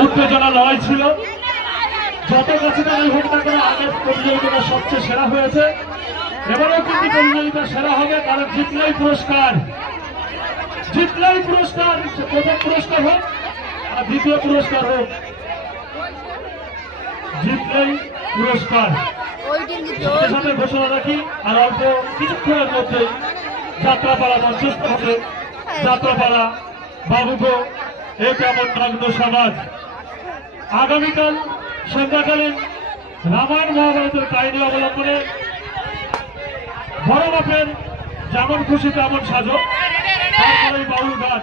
উত্তেজনা লড়াই ছিল। যত কাছে তারা হোক না আগের প্রতিযোগিতাটা সবচেয়ে সেরা হয়েছে। এবারেও কিন্তু প্রতিযোগিতা সেরা হবে, কারণ জিতলেই পুরস্কার। জিতলেই পুরস্কার, প্রথম পুরস্কার হোক, আর দ্বিতীয় পুরস্কার হোক। জিতলেই পুরস্কার। সাথে ঘোষণা রাখি, আর অল্প কিছুক্ষণের মধ্যে যাত্রাপালা, মঞ্চস্থ হবে। যাত্রাপালা, বাবুগো সমাজ। আগামীকাল, সন্ধ্যাকালীন রামায়ণ মহাভারতের কাহিনী অবলম্বনে বড় বাপের যেমন খুশি তেমন সাজো। বাউল গান।